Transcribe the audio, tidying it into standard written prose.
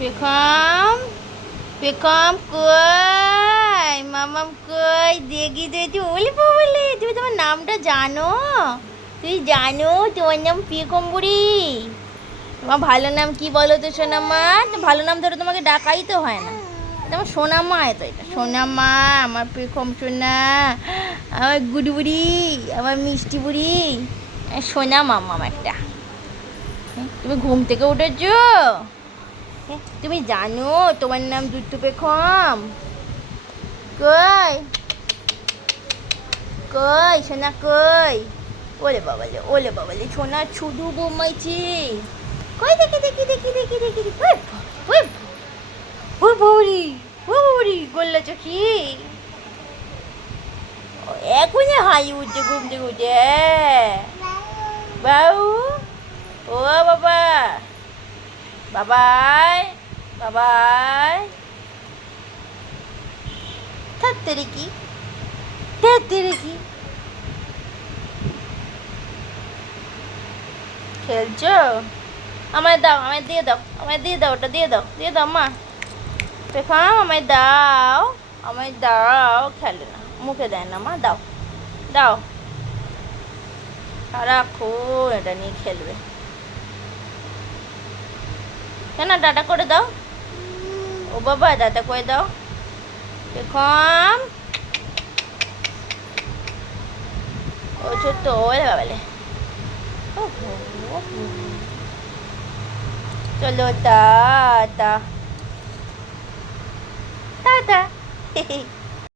পেখম পেখম কই মামাম কই দেখি তুই ওলি বলে তুমি তোমার নামটা জানো? তুই জানো তোমার নাম পেখম বুড়ি? তোমার ভালো নাম কি বলো তো সোনামা? তো ভালো নাম ধরে তোমাকে ডাকাই তো হয় না। তোমার সোনামা তো এটা সোনামা, আমার পেখম সোনা, আমার গুডু বুড়ি, আমার মিষ্টি বুড়ি, সোনা মাম্মাম একটা। তুমি ঘুম থেকে উঠেছো? তুমি জানো তোমার নাম দুট্টু পেখম? কই কই সোনা কই? ওলে বাবালে সোনা শুধু ঘুমাইছি। কই দেখি দেখি দেখি দেখি দেখি দেখি ওই ও বৌরি, ও বৌরি গোল্লা চোখি এখনই হাই উঠছে ঘুম থেকে উঠে। বাবু ও বাবা, বাবাই বাবাই থাকতে কি কি খেলছো? আমায় দাও, আমায় দিয়ে দাও, আমায় দিয়ে দাও, ওটা দিয়ে দাও মা। পেখম আমায় দাও, আমায় দাও। খেলে না, মুখে দেয় না মা। দাও দাও, সারাক্ষণ এটা নিয়ে খেলবে। কেন ডাটা করে দাও। ও বাবা ডাটা করে দাও। পেখম ও ছোট্ট ওলে বাবালে। চলো টা টা টা টা